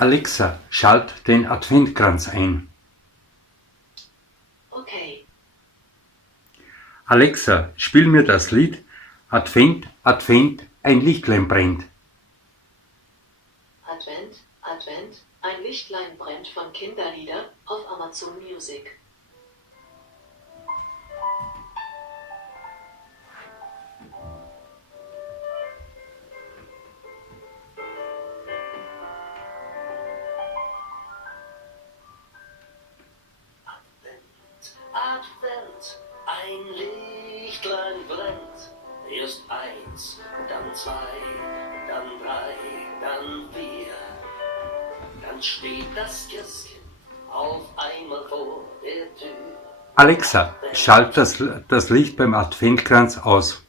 Alexa, schalt den Adventkranz ein. Okay. Alexa, spiel mir das Lied Advent, Advent, ein Lichtlein brennt. Advent, Advent, ein Lichtlein brennt von Kinderlieder auf Amazon Music. Advent, ein Lichtlein brennt. Erst eins, dann zwei, dann drei, dann vier. Dann steht das Christkind auf einmal vor der Tür. Alexa, schalt das Licht beim Adventkranz aus.